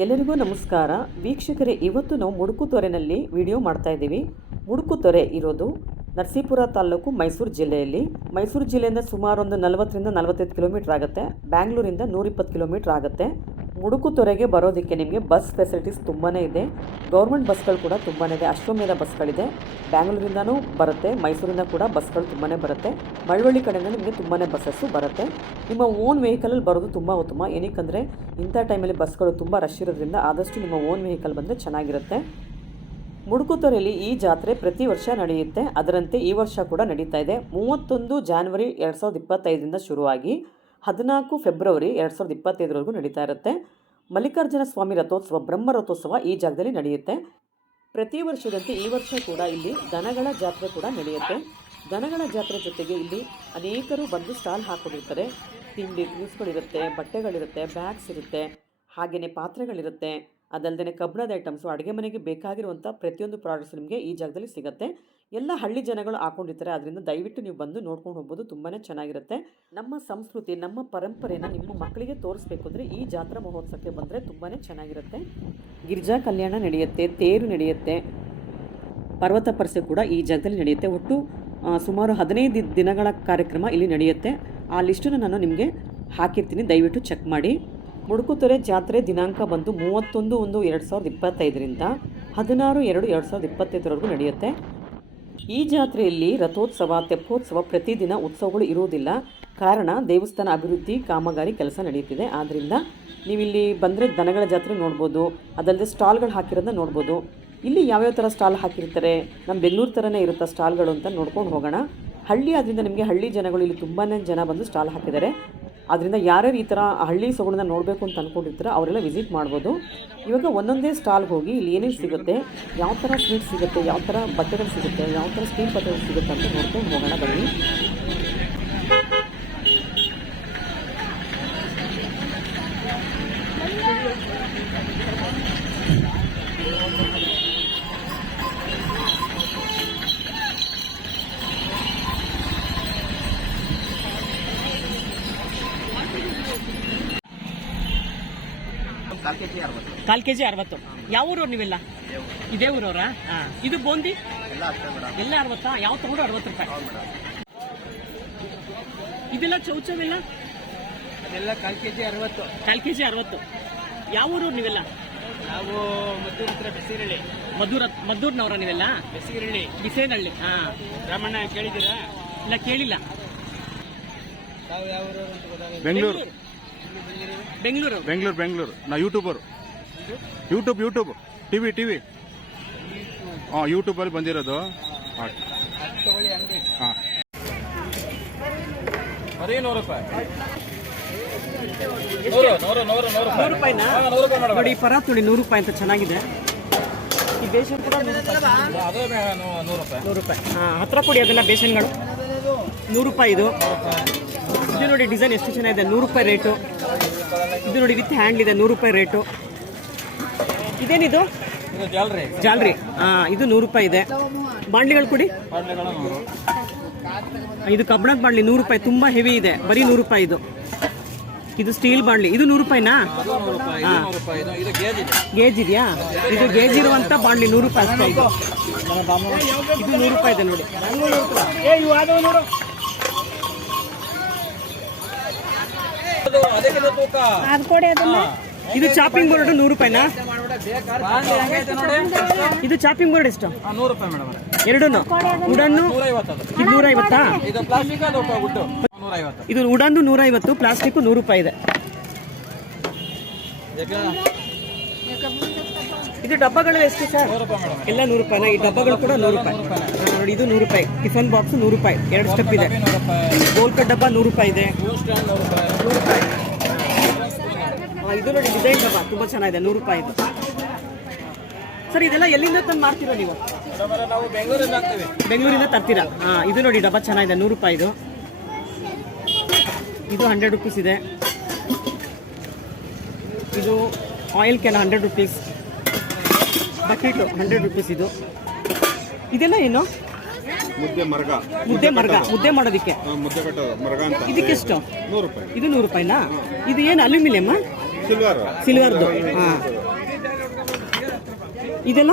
ಎಲ್ಲರಿಗೂ ನಮಸ್ಕಾರ. ವೀಕ್ಷಕರೇ, ಇವತ್ತು ನಾವು ಮುಡುಕುತೊರೆನಲ್ಲಿ ವಿಡಿಯೋ ಮಾಡ್ತಾ ಇದ್ದೀವಿ. ಮುಡುಕುತೊರೆ ಇರೋದು ನರಸೀಪುರ ತಾಲೂಕು ಮೈಸೂರು ಜಿಲ್ಲೆಯಲ್ಲಿ. ಮೈಸೂರು ಜಿಲ್ಲೆಯಿಂದ ಸುಮಾರು ಒಂದು ನಲವತ್ತರಿಂದ ನಲವತ್ತೈದು ಕಿಲೋಮೀಟ್ರ್ ಆಗುತ್ತೆ. ಬ್ಯಾಂಗ್ಳೂರಿಂದ ನೂರಿಪ್ಪತ್ತು ಕಿಲೋಮೀಟ್ರ್ ಆಗುತ್ತೆ. ಮುಡುಕುತೊರೆಗೆ ಬರೋದಕ್ಕೆ ನಿಮಗೆ ಬಸ್ ಫೆಸಿಲಿಟೀಸ್ ತುಂಬಾ ಇದೆ. ಗೌರ್ಮೆಂಟ್ ಬಸ್ಗಳು ಕೂಡ ತುಂಬಾ ಇದೆ. ಅಶ್ವಮೇಧ ಬಸ್ಗಳಿದೆ. ಬ್ಯಾಂಗ್ಳೂರಿಂದನೂ ಬರುತ್ತೆ. ಮೈಸೂರಿಂದ ಕೂಡ ಬಸ್ಗಳು ತುಂಬಾ ಬರುತ್ತೆ. ಮಳವಳ್ಳಿ ಕಡೆಯಿಂದ ನಿಮಗೆ ತುಂಬಾ ಬಸ್ಸಸ್ಸು ಬರುತ್ತೆ. ನಿಮ್ಮ ಓನ್ ವೆಹಿಕಲಲ್ಲಿ ಬರೋದು ತುಂಬ ಉತ್ತಮ. ಏನಕ್ಕಂದರೆ, ಇಂಥ ಟೈಮಲ್ಲಿ ಬಸ್ಗಳು ತುಂಬ ರಶ್ ಇರೋದ್ರಿಂದ ಆದಷ್ಟು ನಿಮ್ಮ ಓನ್ ವೆಹಿಕಲ್ ಬಂದರೆ ಚೆನ್ನಾಗಿರುತ್ತೆ. ಮುಡುಕುತೊರೆಯಲ್ಲಿ ಈ ಜಾತ್ರೆ ಪ್ರತಿ ವರ್ಷ ನಡೆಯುತ್ತೆ. ಅದರಂತೆ ಈ ವರ್ಷ ಕೂಡ ನಡೀತಾ ಇದೆ. ಮೂವತ್ತೊಂದು ಜಾನ್ವರಿ ಎರಡು ಸಾವಿರದ ಇಪ್ಪತ್ತೈದರಿಂದ ಶುರುವಾಗಿ ಹದಿನಾಲ್ಕು ಫೆಬ್ರವರಿ ಎರಡು ಸಾವಿರದ ಇಪ್ಪತ್ತೈದರವರೆಗೂ ನಡೀತಾ ಇರುತ್ತೆ. ಮಲ್ಲಿಕಾರ್ಜುನ ಸ್ವಾಮಿ ರಥೋತ್ಸವ, ಬ್ರಹ್ಮ ರಥೋತ್ಸವ ಈ ಜಾಗದಲ್ಲಿ ನಡೆಯುತ್ತೆ. ಪ್ರತಿ ವರ್ಷದಂತೆ ಈ ವರ್ಷ ಕೂಡ ಇಲ್ಲಿ ದನಗಳ ಜಾತ್ರೆ ಕೂಡ ನಡೆಯುತ್ತೆ. ದನಗಳ ಜಾತ್ರೆ ಜೊತೆಗೆ ಇಲ್ಲಿ ಅನೇಕರು ಬಂದು ಸ್ಟಾಲ್ ಹಾಕೊಂಡಿರ್ತಾರೆ. ತಿಂಡಿ ತಿನಿಸುಗಳಿರುತ್ತೆ, ಬಟ್ಟೆಗಳಿರುತ್ತೆ, ಬ್ಯಾಗ್ಸ್ ಇರುತ್ತೆ ಹಾಗೆಯೇ ಪಾತ್ರೆಗಳಿರುತ್ತೆ. ಅದಲ್ಲದೆ ಕಬ್ಬಿಣದ ಐಟಮ್ಸು, ಅಡುಗೆ ಮನೆಗೆ ಬೇಕಾಗಿರುವಂಥ ಪ್ರತಿಯೊಂದು ಪ್ರಾಡಕ್ಟ್ಸ್ ನಿಮಗೆ ಈ ಜಾಗದಲ್ಲಿ ಸಿಗುತ್ತೆ. ಎಲ್ಲ ಹಳ್ಳಿ ಜನಗಳು ಹಾಕೊಂಡಿರ್ತಾರೆ. ಅದರಿಂದ ದಯವಿಟ್ಟು ನೀವು ಬಂದು ನೋಡ್ಕೊಂಡು ಹೋಗ್ಬೋದು. ತುಂಬಾ ಚೆನ್ನಾಗಿರುತ್ತೆ. ನಮ್ಮ ಸಂಸ್ಕೃತಿ, ನಮ್ಮ ಪರಂಪರೆನ ನಿಮ್ಮ ಮಕ್ಕಳಿಗೆ ತೋರಿಸ್ಬೇಕು ಅಂದರೆ ಈ ಜಾತ್ರಾ ಮಹೋತ್ಸವಕ್ಕೆ ಬಂದರೆ ತುಂಬಾ ಚೆನ್ನಾಗಿರುತ್ತೆ. ಗಿರಿಜಾ ಕಲ್ಯಾಣ ನಡೆಯುತ್ತೆ, ತೇರು ನಡೆಯುತ್ತೆ, ಪರ್ವತ ಪರಸೆ ಕೂಡ ಈ ಜಾಗದಲ್ಲಿ ನಡೆಯುತ್ತೆ. ಒಟ್ಟು ಸುಮಾರು ಹದಿನೈದು ದಿನಗಳ ಕಾರ್ಯಕ್ರಮ ಇಲ್ಲಿ ನಡೆಯುತ್ತೆ. ಆ ಲಿಸ್ಟನ್ನು ನಾನು ನಿಮಗೆ ಹಾಕಿರ್ತೀನಿ. ದಯವಿಟ್ಟು ಚೆಕ್ ಮಾಡಿ. ಮುಡುಕುತೊರೆ ಜಾತ್ರೆ ದಿನಾಂಕ ಬಂದು ಮೂವತ್ತೊಂದು ಒಂದು ಎರಡು ಸಾವಿರದ ಇಪ್ಪತ್ತೈದರಿಂದ ಹದಿನಾರು ಎರಡು ಎರಡು ಸಾವಿರದ ಇಪ್ಪತ್ತೈದರವರೆಗೂ ನಡೆಯುತ್ತೆ. ಈ ಜಾತ್ರೆಯಲ್ಲಿ ರಥೋತ್ಸವ, ತೆಪ್ಪೋತ್ಸವ ಪ್ರತಿದಿನ ಉತ್ಸವಗಳು ಇರುವುದಿಲ್ಲ. ಕಾರಣ ದೇವಸ್ಥಾನ ಅಭಿವೃದ್ಧಿ ಕಾಮಗಾರಿ ಕೆಲಸ ನಡೆಯುತ್ತಿದೆ. ಆದ್ದರಿಂದ ನೀವಿಲ್ಲಿ ಬಂದರೆ ದನಗಳ ಜಾತ್ರೆ ನೋಡ್ಬೋದು, ಅದಲ್ಲದೆ ಸ್ಟಾಲ್ಗಳು ಹಾಕಿರೋದನ್ನ ನೋಡ್ಬೋದು. ಇಲ್ಲಿ ಯಾವ್ಯಾವ ಥರ ಸ್ಟಾಲ್ ಹಾಕಿರ್ತಾರೆ? ನಮ್ಮ ಬೆಂಗಳೂರು ಥರನೇ ಇರುತ್ತಾ ಸ್ಟಾಲ್ಗಳು ಅಂತ ನೋಡ್ಕೊಂಡು ಹೋಗೋಣ. ಹಳ್ಳಿ ಆದ್ದರಿಂದ ನಿಮಗೆ ಹಳ್ಳಿ ಜನಗಳು ಇಲ್ಲಿ ತುಂಬಾ ಜನ ಬಂದು ಸ್ಟಾಲ್ ಹಾಕಿದ್ದಾರೆ. ಆದ್ದರಿಂದ ಯಾರ್ಯಾರು ಈ ಥರ ಹಳ್ಳಿ ಸೊಗಡನ್ನ ನೋಡಬೇಕು ಅಂತ ಅಂದ್ಕೊಂಡಿರ್ತಾರೆ ಅವರೆಲ್ಲ ವಿಸಿಟ್ ಮಾಡ್ಬೋದು. ಇವಾಗ ಒಂದೊಂದೇ ಸ್ಟಾಲ್ಗೆ ಹೋಗಿ ಇಲ್ಲಿ ಏನೇನು ಸಿಗುತ್ತೆ, ಯಾವ ಥರ ಸ್ವೀಟ್ ಸಿಗುತ್ತೆ, ಯಾವ ಥರ ಬಟ್ಟೆಗಳು ಸಿಗುತ್ತೆ, ಯಾವ ಥರ ಸ್ಟೀಲ್ ಬಟ್ಟೆಗಳು ಸಿಗುತ್ತೆ ಅಂತ ನೋಡ್ಕೊಂಡು ಹೋಗೋಣ ಬನ್ನಿ. ಕಾಲ್ ಕೆ ಜಿ ಅರವತ್ತು. ಯಾವ ಊರವ್ರು ನೀವೆಲ್ಲ? ಇದೇ ಊರವ್ರಾ? ಹಾಂ. ಇದು ಬೂಂದಿ ಎಲ್ಲ ಅರವತ್ತಾ? ಯಾವ ತಗೊಂಡು ಅರವತ್ತು ರೂಪಾಯಿ? ಇದೆಲ್ಲ ಚೌಚವೆಲ್ಲ? ಅದೆಲ್ಲ ಕಾಲ್ ಕೆ ಜಿ ಅರವತ್ತು. ಕಾಲ್ ಕೆ ಜಿ ಅರವತ್ತು. ಯಾವ ಊರು ನೀವೆಲ್ಲ? ನಾವು ಮದ್ದೂರ್ ಹತ್ರ ಬಿಸಿರಳ್ಳಿ ಮದ್ದೂರ ಮದ್ದೂರ್ನವ್ರ ನೀವೆಲ್ಲ? ಬೆಸಿರಳ್ಳಿ ಬಿಸೇನಹಳ್ಳಿ. ಹಾಂ. ರಾಮಣ್ಣ ಕೇಳಿದ್ದೀರಾ? ಇಲ್ಲ ಕೇಳಿಲ್ಲ. ಬೆಂಗಳೂರು. ಬೆಂಗಳೂರು? ಬೆಂಗಳೂರು ಬೆಂಗಳೂರು. ನಾ YouTuber YouTube YouTube T V ಹಾಂ ಯೂಟ್ಯೂಬಲ್ಲಿ ಬಂದಿರೋದು. ಹಾಂ. ಹಾಂ. ಬರೀ ನೂರು ರೂಪಾಯಿ. ನೋಡಿ ಪರ ತೊಳಿ ನೋಡಿ ನೂರು ರೂಪಾಯಿ ಅಂತ ಚೆನ್ನಾಗಿದೆ. ಈ ಬೇಸನ್ ಕೂಡ ನೂರು ರೂಪಾಯಿ. ಹಾಂ ಹತ್ರ ಕೊಡಿ ಅದೆಲ್ಲ ಬೇಸನ್ಗಳು. ನೂರು ರೂಪಾಯಿ ಇದು. ಇದು ನೋಡಿ ಡಿಸೈನ್ ಎಷ್ಟು ಚೆನ್ನಾಗಿದೆ. ನೂರು ರೂಪಾಯಿ ರೇಟು ಇದು ನೋಡಿ, ವಿತ್ ಹ್ಯಾಂಡ್ಲ್ ಇದೆ, ನೂರು ರೂಪಾಯಿ ರೇಟು. ಇದೇನಿದು? ಇದು ಜಾಲ್ರಿ. ಹಾಂ ಇದು ನೂರು ರೂಪಾಯಿ ಇದೆ. ಬಾಂಡ್ಲಿಗಳು ಕೊಡಿ. ಇದು ಕಬ್ಬಣದ ಬಾಂಡ್ಲಿ ನೂರು ರೂಪಾಯಿ, ತುಂಬ ಹೆವಿ ಇದೆ. ಬರೀ ನೂರು ರೂಪಾಯಿ ಇದು. ಇದು ಸ್ಟೀಲ್ ಬಾಂಡ್ಲಿ ಇದು ನೂರು ರೂಪಾಯಿನಾ? ಹಾಂ ಗೇಜ್ ಇದೆ ಗೇಜ್ ಇದೆಯಾ? ಇದು ಗೇಜ್ ಇರುವಂಥ ಬಾಂಡ್ಲಿ ನೂರು ರೂಪಾಯಿ ಅಷ್ಟೇ ಇದು. ಇದು ನೂರು ರೂಪಾಯಿ ಇದೆ ನೋಡಿ ಅದು ಅದಕ್ಕಿಂತ ತೂಕ ಅದು ಕೊಡಿ ಅದನ್ನ ಇದು ಚಾಪಿಂಗ್ ಬೋರ್ಡ್ ನೂರು ರೂಪಾಯಿನಾ? ಬಾಂಡ್ಲಿ ಹೆಂಗೈತೆ ನೋಡಿ ಇದು ಚಾಪಿಂಗ್ ಬೋರ್ಡ್ ಎಷ್ಟು? ಹಾಂ ನೂರು ರೂಪಾಯಿ ಮೇಡಮ್ ಎರಡೂ ಉಡನ್ನು? ಇದು ನೂರೈವತ್ತಾ? ಇದು ಪ್ಲಾಸ್ಟಿಕ್ ಅದು ಗುಡ್ಡು ನೂರೈವತ್ತು. ಇದು ಉಡಂದು ನೂರೈವತ್ತು ಪ್ಲಾಸ್ಟಿಕ್ ನೂರು ರೂಪಾಯಿ ಇದೆ. ಇದು ಡಬ್ಬಗಳು ಎಷ್ಟು ಸರ್? ಎಲ್ಲ ನೂರು ರೂಪಾಯಿ ಈ ಡಬ್ಬಗಳು ಕೂಡ ನೂರು ರೂಪಾಯಿ. ನೋಡಿ, ಇದು ನೂರು ರೂಪಾಯಿ. ಟಿಫನ್ ಬಾಕ್ಸ್ ನೂರು ರೂಪಾಯಿ. ಎರಡು ಸ್ಟೆಪ್ ಇದೆ. ಗೋಲ್ಕ ಡಬ್ಬ ನೂರು ರೂಪಾಯಿ ಇದೆ. ನೂರು ರೂಪಾಯಿ. ಇದು ನೋಡಿ, ಡಿಸೈನ್ ಡಬ್ಬ. ತುಂಬ ಚೆನ್ನಾಗಿದೆ. ನೂರು ರೂಪಾಯಿ ಇದು. ಸರ್, ಇದೆಲ್ಲ ಎಲ್ಲಿಂದ ತಂದು ಮಾಡ್ತೀರಾ ನೀವು? ಬೆಂಗಳೂರಿಂದ ತರ್ತೀರಾ? ಹಾಂ, ಇದು ನೋಡಿ, ಡಬ್ಬ ಚೆನ್ನಾಗಿದೆ. ನೂರು ರೂಪಾಯಿ ಇದು. ಇದು ಹಂಡ್ರೆಡ್ ರುಪೀಸ್ ಇದೆ. ಇದು oil can hundred rupees. Bucket hundred rupees ಇದು. ಇದೆಲ್ಲ ಏನು? ಮುದ್ದೆ ಮರಗ. ಮುದ್ದೆ ಮರಗ. ಮುದ್ದೆ ಮಾಡೋದಕ್ಕೆ? ಮುದ್ದೆ ಕಟ್ಟೋದು. ಮರಗ ಅಂತ ಇದಕ್ಕೆಷ್ಟು? ನೂರು ರೂಪಾಯಿ. ಇದು ನೂರು ರೂಪಾಯಿನಾ? ಇದು ಏನು ಅಲ್ಯೂಮಿನಿಯಮ್ಮ ಸಿಲ್ವರ್. ಸಿಲ್ವರ್ದು. ಹಾಂ. ಇದೆಲ್ಲ?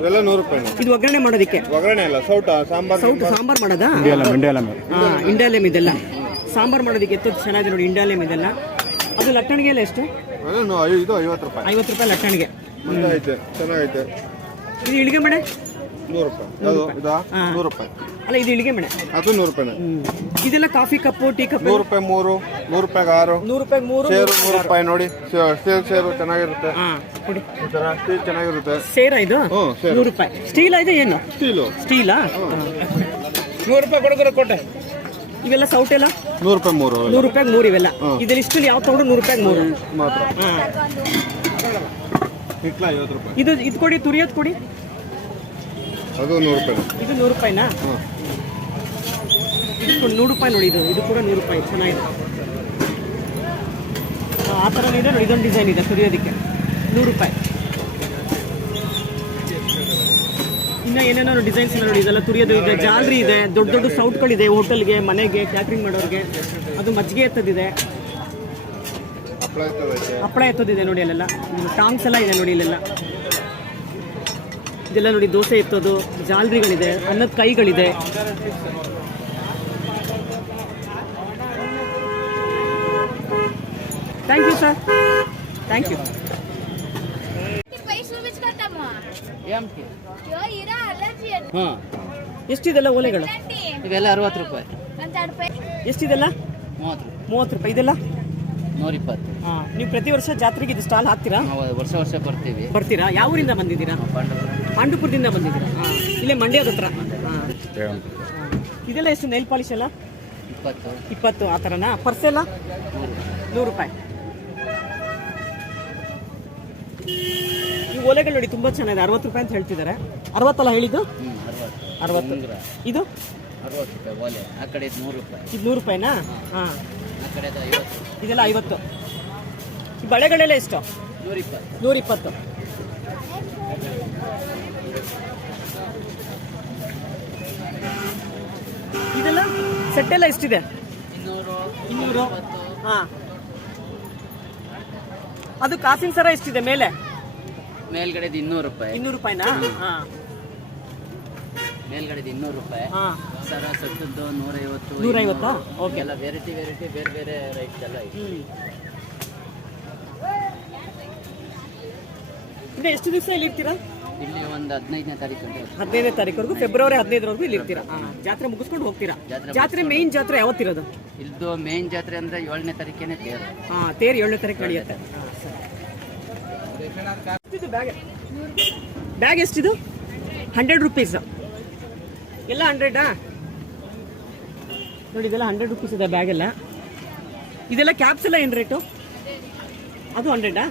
ಇವೆಲ್ಲ ನೂರು ರೂಪಾಯಿ. ಇದು ಒಗ್ಗರಣೆ ಮಾಡೋದಕ್ಕೆ? ಒಗ್ಗರಣೆ ಅಲ್ಲ ಸೌಟ ಸಾಂಬಾರ್ ಸೌಟ್ ಸಾಂಬಾರ್. ಮಾಡೋದಾ? ಹಾ ಇಂಡಾಲಿಯಂ ಇದೆಲ್ಲ. ಸಾಂಬಾರ್ ಮಾಡೋದಕ್ಕೆ ಎತ್ತು ಚೆನ್ನಾಗಿದೆ ನೋಡಿ ಇಂಡಾಲಿಯಂ ಇದೆಲ್ಲ. ಅದು ಲಟ್ಟಣಿಗೆ ಎಲ್ಲ ಎಷ್ಟು ಇದು ಐವತ್ತು ರೂಪಾಯಿ. ಐವತ್ತು ರೂಪಾಯಿ ಲಟ್ಟಣಿಗೆ. ಐತೆ ಚೆನ್ನಾಗೈತೆ. ಇದು ಇಳಿಗೆ ಮಣೆ? ನೂರು ರೂಪಾಯಿ ಇದಾ. ನೂರು ರೂಪಾಯಿ ಅಲ್ಲ ಇದು ಇಳಿಗೆ ಮಣೆ. ಅದು ನೂರು ರೂಪಾಯಿ ಇದೆಲ್ಲ ಕಾಫಿ ಕಪ್ಪು ಟೀ ಕಪ್ ನೂರು ರೂಪಾಯಿ ಮೂರು ನೂರು ರೂಪಾಯಿಗೆ ಆರು. ನೂರು ರೂಪಾಯಿ ಮೂರು ಸೇರು ನೂರು ರೂಪಾಯಿ ನೋಡಿ. ಸ್ಟೀಲ್ ಸೇರು ಚೆನ್ನಾಗಿರುತ್ತೆ. ಈ ಥರ ಸ್ಟೀಲ್ ಚೆನ್ನಾಗಿರುತ್ತೆ. ಸೇರ ಇದು? ಹ್ಞೂ ಸೇರು. ನೂರು ರೂಪಾಯಿ ಸ್ಟೀಲ್ ಇದು ಏನು? ಸ್ಟೀಲು. ಸ್ಟೀಲಾ? ನೂರು ರೂಪಾಯಿ ಕೊಡೋದ್ರ ಕೊಟ್ಟೆ. ಇವೆಲ್ಲ ಸೌಟ್ ಎಲ್ಲ ನೂರು ರೂಪಾಯಿ ಮೂರು. ನೂರು ರೂಪಾಯಿ ಮೂರು ಇವೆಲ್ಲ. ಇದ್ರಲ್ಲಿ ಇಷ್ಟು ಯಾವ ತಗೊಂಡ್ರು ನೂರು ರೂಪಾಯಿ ಮೂರು ಮಾತ್ರ. ಹಿಟ್ಲ ಐವತ್ತು ರೂಪಾಯಿ. ಇದು ಇದು ಕೊಡಿ ತುರಿಯೋದು ಕೊಡಿ. ಅದು ನೂರು ರೂಪಾಯಿ. ಇದು ನೂರು ರೂಪಾಯಿನಾ? ಇದು ಕೂಡ ನೂರು ರೂಪಾಯಿ ನೋಡಿ ಇದು. ಇದು ಕೂಡ ನೂರು ರೂಪಾಯಿ ಚೆನ್ನಾಗಿದೆ. ಆ, ಆ ಥರ ಇದೆ ನೋಡಿ ಇದೊಂದು ಡಿಸೈನ್ ಇದೆ ತುರಿಯೋದಕ್ಕೆ. ನೂರು ರೂಪಾಯಿ. ಇನ್ನು ಏನೇನೋ ಡಿಸೈನ್ಸ್ ನೋಡಿ ಇದೆಲ್ಲ ತುರಿಯೋದು ಇದೆ. ಜಾಲ್ರಿ ಇದೆ ದೊಡ್ಡ ದೊಡ್ಡ ಸೌಟ್ಗಳಿದೆ ಹೋಟೆಲ್ಗೆ ಮನೆಗೆ ಕ್ಯಾಟ್ರಿಂಗ್ ಮಾಡೋರಿಗೆ. ಅದು ಮಜ್ಜಿಗೆ ಎತ್ತದಿದೆ. ಹಪ್ಪಳ ಎತ್ತೋದಿದೆ ನೋಡಿ ಅಲ್ಲೆಲ್ಲ. ಟಾಂಗ್ಸ್ ಎಲ್ಲ ಇದೆ ನೋಡಿ ಇಲ್ಲೆಲ್ಲ. ಇದೆಲ್ಲ ನೋಡಿ ದೋಸೆ ಎತ್ತೋದು ಜಾಲ್ರಿಗಳಿದೆ ಅನ್ನದ ಕೈಗಳಿದೆ. Thank you sir thank you ಎಷ್ಟಿದೆಲ್ಲ ಓಲೆಗಳು? ಇವೆಲ್ಲ ಅರವತ್ತು ರೂಪಾಯಿ. ಎಷ್ಟಿದೆಲ್ಲ? ಮೂವತ್ತು ರೂಪಾಯಿ. ಇದೆಲ್ಲ? ನೂರ ಇಪ್ಪತ್ತು ಹಾಂ ನೀವು ಪ್ರತಿ ವರ್ಷ ಜಾತ್ರೆಗೆ ಇದು ಸ್ಟಾಲ್ ಹಾಕ್ತೀರಾ? ನಾವು ವರ್ಷ ವರ್ಷ ಬರ್ತೀವಿ. ಬರ್ತೀರಾ? ಯಾವ ಊರಿಂದ ಬಂದಿದ್ದೀರಾ? ಪಾಂಡುಪುರದಿಂದ ಬಂದಿದ್ದೀರಾ? ಹಾಂ ಇಲ್ಲೇ ಮಂಡ್ಯದ ಹತ್ರ. ಹಾಂ. ಇದೆಲ್ಲ ಎಷ್ಟು ನೈಲ್ ಪಾಲಿಶ್ ಎಲ್ಲ? ಇಪ್ಪತ್ತು. ಇಪ್ಪತ್ತು ಆ ಥರನಾ ಪರ್ಸ್ ಎಲ್ಲ? ನೂರು ರೂಪಾಯಿ. ಈ ಓಲೆಗಳು ನೋಡಿ ತುಂಬ ಚೆನ್ನಾಗಿದೆ. ಅರವತ್ತು ರೂಪಾಯಿ ಅಂತ ಹೇಳ್ತಿದ್ದಾರೆ. ಅರವತ್ತಲ್ಲ ಹೇಳಿದ್ದು? ಅರವತ್ತು. ಅರವತ್ತು. ಉಂಗುರ. ಇದು? ಅರವತ್ತು ರೂಪಾಯಿ ಒಲೆ ಆ ಕಡೆ ನೂರು ರೂಪಾಯಿ. ಇದು ನೂರು ರೂಪಾಯಿನಾ? ಹಾಂ. ಕಡೆದು ಐವತ್ತು. ಇದೆಲ್ಲ ಐವತ್ತು. ಈ ಬಳೆಗಳೆಲ್ಲ ಎಷ್ಟು? ನೂರ ಇಪ್ಪತ್ತು ನೂರಿಪ್ಪತ್ತು. ಇದೆಲ್ಲ ಸೆಟ್ಟೆಲ್ಲ ಎಷ್ಟಿದೆ? ಇನ್ನೂರು ಇನ್ನೂರು. ಹಾಂ. ಅದು ಕಾಸಿನ ಸರ ಎಷ್ಟಿದೆ ಮೇಲೆ? ಮೇಲ್ಗಡೆದು ಇನ್ನೂರು ರೂಪಾಯಿ. ಇನ್ನೂರು ರೂಪಾಯಿನಾ? ಹಾಂ. ಮೇಲ್ಗಡೆದು ಇನ್ನೂರು ರೂಪಾಯಿ. ಹಾಂ. ಸರ ಸತ್ತದ್ದು ನೂರೈವತ್ತು ನೂರೈವತ್ತಾ? ಓಕೆ. ಎಲ್ಲ ವೆರೈಟಿ ವೆರೈಟಿ ಬೇರೆ ಬೇರೆ ರೈಟ್ ಎಲ್ಲ ಇದೆ. ಹ್ಞೂ ಇನ್ನು ಎಷ್ಟು ದಿವಸ ಇಲ್ಲಿ ಇರ್ತೀರಾ? ಇಲ್ಲಿ ಒಂದು ಹದಿನೈದನೇ ತಾರೀಕು. ಹದಿನೈದನೇ ತಾರೀಕುವರೆಗೂ ಫೆಬ್ರವರಿ ಹದಿನೈದರವರೆಗೂ ಇಲ್ಲಿ ಇರ್ತೀರಾ? ಜಾತ್ರೆ ಮುಗಿಸ್ಕೊಂಡು ಹೋಗ್ತೀರಾ? ಜಾತ್ರೆ ಜಾತ್ರೆ ಮೇನ್ ಜಾತ್ರೆ ಯಾವತ್ತಿರೋದು? ಇಲ್ದು ಮೇನ್ ಜಾತ್ರೆ ಅಂದ್ರೆ ಏಳನೇ ತಾರೀಕೇನೆ ತೇರು. ಹಾಂ ತೇರು ಏಳನೇ ತಾರೀಕು ನಡೆಯುತ್ತೆ. ಬ್ಯಾಗ್? ಬ್ಯಾಗ್ ಎಷ್ಟಿದು? Hundred rupees. ಎಲ್ಲ ಹಂಡ್ರೆಡಾ? ನೋಡಿ, ಇದೆಲ್ಲ ಹಂಡ್ರೆಡ್ ರುಪೀಸ್ ಇದೆ ಬ್ಯಾಗ್ ಎಲ್ಲ. ಇದೆಲ್ಲ ಕ್ಯಾಪ್ಸ್ ಎಲ್ಲ ಏನು ರೇಟು ಅದು ಹಂಡ್ರೆಡಾ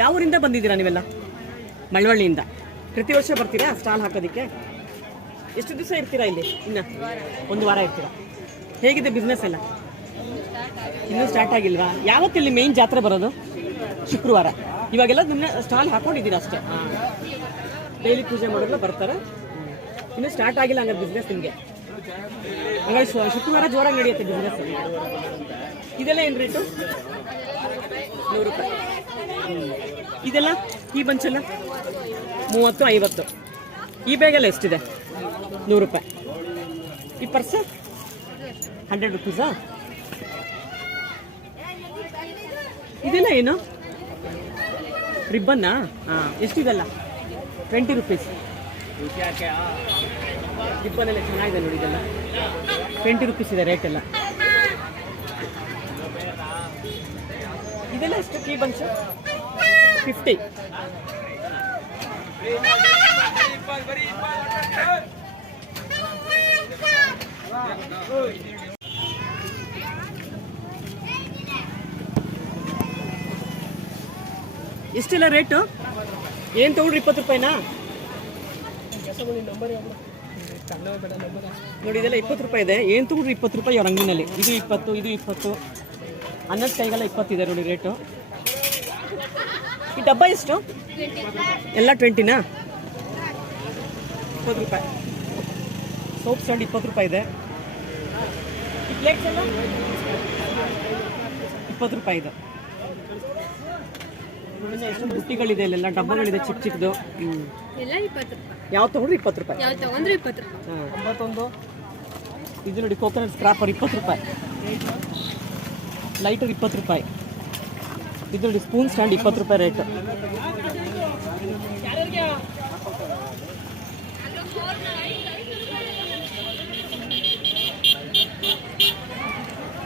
ಯಾವ ಊರಿಂದ ಬಂದಿದ್ದೀರಾ ನೀವೆಲ್ಲ? ಮಳವಳ್ಳಿಯಿಂದ. ಪ್ರತಿ ವರ್ಷ ಬರ್ತೀರಾ ಸ್ಟಾಲ್ ಹಾಕೋದಕ್ಕೆ? ಎಷ್ಟು ದಿವಸ ಇರ್ತೀರಾ ಇಲ್ಲಿ? ಇನ್ನು ಒಂದು ವಾರ ಇರ್ತೀರಾ? ಹೇಗಿದೆ ಬಿಸ್ನೆಸ್ ಎಲ್ಲ? ಇನ್ನೂ ಸ್ಟಾರ್ಟ್ ಆಗಿಲ್ವಾ? ಯಾವತ್ತಿಲ್ಲಿ ಮೇಯ್ನ್ ಜಾತ್ರೆ ಬರೋದು? ಶುಕ್ರವಾರ. ಇವಾಗೆಲ್ಲ ನಿಮ್ಮ ಸ್ಟಾಲ್ ಹಾಕೊಂಡಿದ್ದೀರಾ ಅಷ್ಟೇ. ಡೈಲಿ ಪೂಜೆ ಮಾಡೋದ್ರೆ ಬರ್ತಾರೆ. ಇನ್ನೂ ಸ್ಟಾರ್ಟ್ ಆಗಿಲ್ಲ ಹಂಗಾರೆ ಬಿಸ್ನೆಸ್ ನಿಮಗೆ. ಹಂಗಾರೆ ಶು- ಶುಕ್ರವಾರ ಜೋರಾಗಿ ನಡೆಯುತ್ತೆ ಬಿಸ್ನೆಸ್ ಇದೆಲ್ಲ ಏನು ರೇಟು ನೂರು ರೂಪಾಯಿ. ಇದೆಲ್ಲ? ಈ ಬಂಚಲ್ಲ ಮೂವತ್ತು, ಐವತ್ತು. ಈ ಬ್ಯಾಗೆಲ್ಲ ಎಷ್ಟಿದೆ? ನೂರು ರೂಪಾಯಿ. ಈ ಪರ್ಸ ಹಂಡ್ರೆಡ್ ರುಪೀಸಾ ಇದೆಲ್ಲ ಏನು? ರಿಬ್ಬನ್ನಾ ಹಾಂ ಎಷ್ಟಿದೆಲ್ಲ? ಟ್ವೆಂಟಿ ರುಪೀಸ್ ಎಲ್ಲ ಚೆನ್ನಾಗಿದೆ ನೋಡಿ ಇದೆಲ್ಲ. ಟ್ವೆಂಟಿ ರುಪೀಸ್ ಇದೆ ರೇಟ್ ಎಲ್ಲ. ಇದೆಲ್ಲ ಎಷ್ಟು ಕೀ ಬಂಚು ಫಿಫ್ಟಿ ಎಷ್ಟೆಲ್ಲ ರೇಟು ಏನು ತಗೊಂಡ್ರಿ ಇಪ್ಪತ್ತು ರೂಪಾಯಿನಾ? ನೋಡಿ, ಇದೆಲ್ಲ ಇಪ್ಪತ್ತು ರೂಪಾಯಿ ಇದೆ. ಏನು ತಗೊಂಡ್ರಿ ಇಪ್ಪತ್ತು ರೂಪಾಯಿ ಅವ್ರ ಅಂಗಡಿನಲ್ಲಿ? ಇದು ಇಪ್ಪತ್ತು ಇದು ಇಪ್ಪತ್ತು. ಅನ್ನದ ಕೈಗೆಲ್ಲ ಇಪ್ಪತ್ತಿದೆ ನೋಡಿ ರೇಟು. ಈ ಡಬ್ಬ ಎಷ್ಟು? ಎಲ್ಲ ಟ್ವೆಂಟಿನಾ? ಇಪ್ಪತ್ತು ರೂಪಾಯಿ. ಸೋಪ್ ಸ್ಟ್ಯಾಂಡ್ ಇಪ್ಪತ್ತು ರೂಪಾಯಿ ಇದೆ. ಪ್ಲೇಟ್ಸ್ ಎಲ್ಲ? ಇಪ್ಪತ್ತು ರೂಪಾಯಿ ಇದೆ. ಎಷ್ಟೊಂದು ಬುಟ್ಟಿಗಳಿದೆ ಇಲ್ಲೆಲ್ಲ ಡಬ್ಬಗಳಿದೆ ಚಿಕ್ಕ ಚಿಕ್ಕದು. ಎಲ್ಲ ಇಪ್ಪತ್ತು ರೂಪಾಯಿ. ಯಾವ ತಗೊಂಡ್ರೆ ಇಪ್ಪತ್ತು ರೂಪಾಯಿ. ಯಾವ್ದು ತಗೊಂಡ್ರೆ ಇಪ್ಪತ್ತು ರೂಪಾಯಿ. ಹಾಂ. ಒಂಬತ್ತೊಂದು. ಇದು ನೋಡಿ ಕೋಕೋನಟ್ ಸ್ಕ್ರಾಪರ್ ಇಪ್ಪತ್ತು ರೂಪಾಯಿ. ಲೈಟರ್ ಇಪ್ಪತ್ತು ರೂಪಾಯಿ. ಇದು ನೋಡಿ ಸ್ಪೂನ್ ಸ್ಟ್ಯಾಂಡ್ ಇಪ್ಪತ್ತು ರೂಪಾಯಿ ರೇಟ್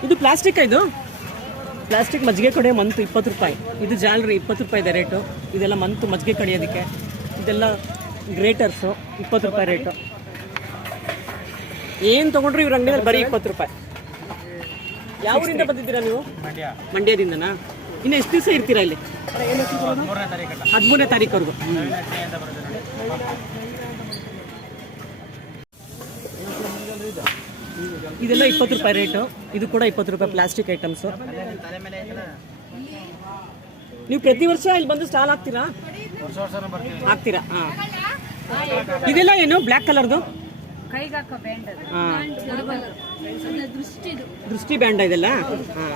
ಇದು ಪ್ಲಾಸ್ಟಿಕ್ ಇದು? ಪ್ಲಾಸ್ಟಿಕ್ ಮಜ್ಜಿಗೆ ಕಡೆ ಮಂತು ಇಪ್ಪತ್ತು ರೂಪಾಯಿ. ಇದು ಜಾಲ್ರಿ ಇಪ್ಪತ್ತು ರೂಪಾಯಿ ಇದೆ ರೇಟು ಇದೆಲ್ಲ ಮಂತು ಮಜ್ಜಿಗೆ ಕಡಿಯೋದಕ್ಕೆ. ಇದೆಲ್ಲ ಗ್ರೇಟರ್ಸು ಇಪ್ಪತ್ತು ರೂಪಾಯಿ ರೇಟು. ಏನು ತೊಗೊಂಡ್ರು ಇವ್ರ ಅಂಗಡಿಯಲ್ಲಿ? ಬರೀ ಇಪ್ಪತ್ತು ರೂಪಾಯಿ. ಯಾವ ಊರಿಂದ ಬಂದಿದ್ದೀರಾ ನೀವು? ಮಂಡ್ಯದಿಂದನಾ? ಇನ್ನು ಎಷ್ಟು ದಿವಸ ಇರ್ತೀರಾ ಇಲ್ಲಿ? ಹದಿಮೂರನೇ ತಾರೀಕುವರೆಗೂ. ಇದೆಲ್ಲ ಇಪ್ಪತ್ತು ರೂಪಾಯಿ ರೇಟು. ಇದು ಕೂಡ ಇಪ್ಪತ್ತು ರೂಪಾಯಿ ಪ್ಲಾಸ್ಟಿಕ್ ಐಟಮ್ಸು. ನೀವು ಪ್ರತಿ ವರ್ಷ ಇಲ್ಲಿ ಬಂದು ಸ್ಟಾಲ್ ಹಾಕ್ತೀರಾ? ಹಾಕ್ತೀರಾ? ಹಾಂ. ಇದೆಲ್ಲ ಏನು? ಬ್ಲ್ಯಾಕ್ ಕಲರ್ದು ದೃಷ್ಟಿ ಬ್ಯಾಂಡ್ ಇದೆಲ್ಲ? ಹಾಂ.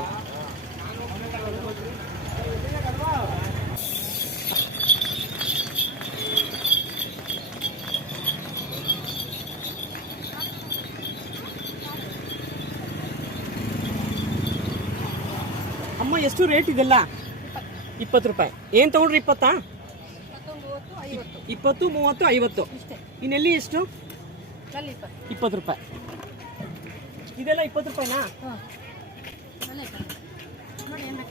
ಅಮ್ಮ, ಎಷ್ಟು ರೇಟ್ ಇದೆಲ್ಲ? ಇಪ್ಪತ್ತು ರೂಪಾಯಿ. ಏನು ತೊಗೊಂಡ್ರಿ ಇಪ್ಪತ್ತಾ? ಇಪ್ಪತ್ತು, ಮೂವತ್ತು, ಐವತ್ತು. ಇನ್ನೆಲ್ಲಿ ಎಷ್ಟು? ಇಪ್ಪತ್ತು ರೂಪಾಯಿ. ಇದೆಲ್ಲ ಇಪ್ಪತ್ತು ರೂಪಾಯಿನಾ?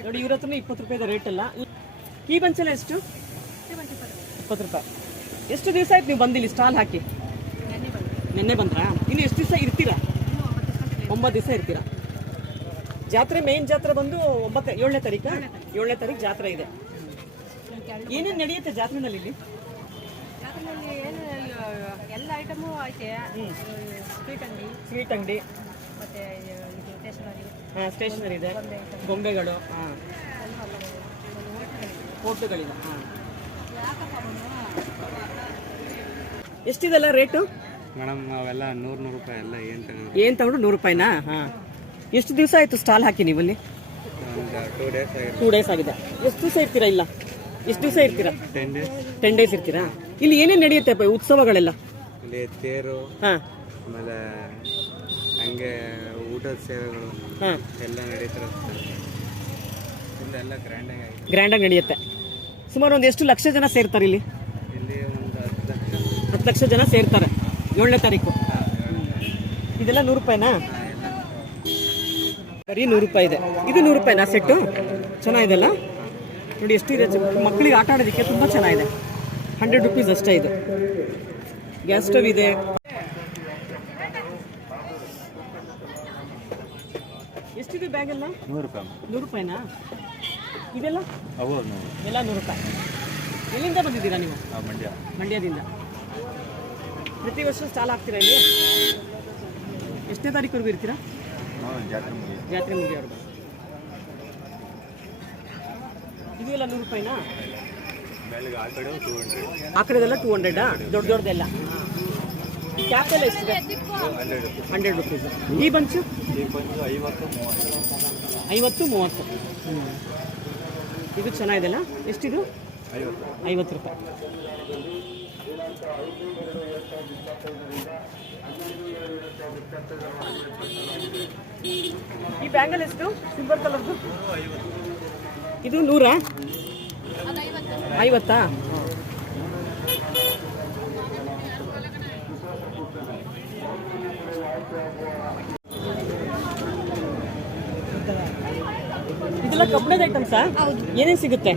ನೋಡಿ, ಇವ್ರ ಹತ್ರ ಇಪ್ಪತ್ತು ರೂಪಾಯಿದ ರೇಟ್ ಅಲ್ಲ ಈ ಬಂಚಲ್ಲ ಎಷ್ಟು? ಇಪ್ಪತ್ತು ರೂಪಾಯಿ. ಎಷ್ಟು ದಿವಸ ಆಯ್ತು ನೀವು ಬಂದಿಲ್ಲಿ ಸ್ಟಾಲ್ ಹಾಕಿ? ನಿನ್ನೆ ಬಂದ್ರಾ? ಇನ್ನು ಎಷ್ಟು ದಿವಸ ಇರ್ತೀರಾ? ಒಂಬತ್ತು ದಿವಸ ಇರ್ತೀರಾ? ಜಾತ್ರೆ ಮೇನ್ ಜಾತ್ರೆ ಬಂದು ಒಂಬತ್ತು, ಏಳನೇ ತಾರೀಕ? ಏಳನೇ ತಾರೀಕು ಜಾತ್ರೆ ಇದೆ. ಏನೇನು ನಡೆಯುತ್ತೆ ಜಾತ್ರೆನಲ್ಲಿ ಇಲ್ಲಿ? ಅದ್ರಲ್ಲಿ ಏನು ಎಲ್ಲ ಐಟಮು ಐತೆ. ಸ್ವೀಟ್ ಅಂಗಡಿ. ಸ್ವೀಟ್ ಅಂಗಡಿ. ಮತ್ತೆ ಸ್ಟೇಷನರಿ ಹಾಂ ಸ್ಟೇಷನರಿ ಇದೆ. ಗೊಂಬೆಗಳು ಹಾಂ. ಫೋಟೋಗಳಿದೆ ಹಾಂ. ಎಷ್ಟಿದೆಲ್ಲ ರೇಟು? ಮೇಡಮ್ ನಾವೆಲ್ಲ ನೂರು ನೂರು ರೂಪಾಯಿ ಎಲ್ಲ ಏನು ತಗೊಂಡು ಏನು ತಗೊಂಡು ನೂರು ರೂಪಾಯಿನಾ? ಹಾಂ. ಎಷ್ಟು ದಿವಸ ಆಯಿತು ಸ್ಟಾಲ್ ಹಾಕಿ ನೀವಲ್ಲಿ? ಟೂ ಡೇಸ್ ಆಗಿದೆ. ಟೂ ಡೇಸ್ ಆಗಿದೆ. ಎಷ್ಟು ದಿವಸ ಇರ್ತೀರಾ ಇಲ್ಲ? ಎಷ್ಟು ದಿವಸ ಇರ್ತೀರಾ? ಟೆನ್ ಡೇಸ್ ಇರ್ತೀರಾ? ಇಲ್ಲಿ ಏನೇನು ನಡೆಯುತ್ತೆ ಪ- ಉತ್ಸವಗಳೆಲ್ಲ? ಇಲ್ಲಿ ತೇರು ಹಾಂ. ಆಮೇಲೆ ಹಂಗೆ ಊಟದ ಸೇವೆಗಳು ಹಾಂ. ಎಲ್ಲ ನಡೀತಾರೆ. ಇಲ್ಲೆಲ್ಲ ಗ್ರ್ಯಾಂಡಾಗಿ ಆಗಿದೆ. ಗ್ರ್ಯಾಂಡಾಗಿ ನಡೆಯುತ್ತೆ. ಸುಮಾರು ಒಂದು ಎಷ್ಟು ಲಕ್ಷ ಜನ ಸೇರ್ತಾರೆ ಇಲ್ಲಿ? ಇಲ್ಲಿ ಒಂದು ಹತ್ತು ಲಕ್ಷ. ಹತ್ತು ಲಕ್ಷ ಜನ ಸೇರ್ತಾರೆ. ಏಳನೇ ತಾರೀಕು. ಇದೆಲ್ಲ ನೂರು ರೂಪಾಯಿನಾ? ಬರೀ ನೂರು ರೂಪಾಯಿ ಇದೆ. ಇದು ನೂರು ರೂಪಾಯಿನಾ ಸೆಟ್ಟು? ಚೆನ್ನಾಗಿದೆಲ್ಲ ನೋಡಿ ಎಷ್ಟು ಇದೆ? ಮಕ್ಕಳಿಗೆ ಆಟ ಆಡೋದಕ್ಕೆ ತುಂಬ ಚೆನ್ನಾಗಿದೆ. ಹಂಡ್ರೆಡ್ ರುಪೀಸ್ ಅಷ್ಟೇ ಇದು. ಗ್ಯಾಸ್ ಸ್ಟವ್ ಇದೆ. ಎಷ್ಟಿದೆ ಬ್ಯಾಗ್ ಎಲ್ಲ? ನೂರು ರೂಪಾಯಿ ನೂರು ರೂಪಾಯಿನಾ? ಇದೆಲ್ಲ? ಎಲ್ಲ ನೂರು ರೂಪಾಯಿ. ಎಲ್ಲಿಂದ ಬಂದಿದ್ದೀರಾ ನೀವು? ಮಂಡ್ಯ. ಮಂಡ್ಯದಿಂದ. ಪ್ರತಿ ವರ್ಷ ಸ್ಟಾಲ್ ಆಗ್ತೀರಾ ಇಲ್ಲಿ? ಎಷ್ಟನೇ ತಾರೀಕುವರೆಗೂ ಇರ್ತೀರಾ? ಜಾತ್ರೆ ಮುಗಿಯುತ್ತೆ ಇದೆಲ್ಲ ಇದು ಎಲ್ಲ ನೂರು ರೂಪಾಯಿನಾ? ಆ ಕಡೆದೆಲ್ಲ ಟೂ ಹಂಡ್ರೆಡಾ ದೊಡ್ಡ ದೊಡ್ಡದೆಲ್ಲ. ಕ್ಯಾಪ್ ಎಲ್ಲ ಎಷ್ಟಿದೆ ಹಂಡ್ರೆಡ್ ರುಪೀಸ್ ಈ ಬಂಚು ಐವತ್ತು ಮೂವತ್ತು. ಇದು ಚೆನ್ನಾಗಿದೆಲ್ಲ ಎಷ್ಟಿದು? ಐವತ್ತು. ಐವತ್ತು ರೂಪಾಯಿ ಈ ಬ್ಯಾಂಗಲ್ ಎಷ್ಟು? ಸಿಲ್ವರ್ ಕಲರ್ದು ಇದು ನೂರಾ? ಐವತ್ತಾ? ಇದೆಲ್ಲ ಕಬ್ಬಿಣದ ಐಟಮ್ಸಾ ಹೌದು. ಏನೇನು ಸಿಗುತ್ತೆ?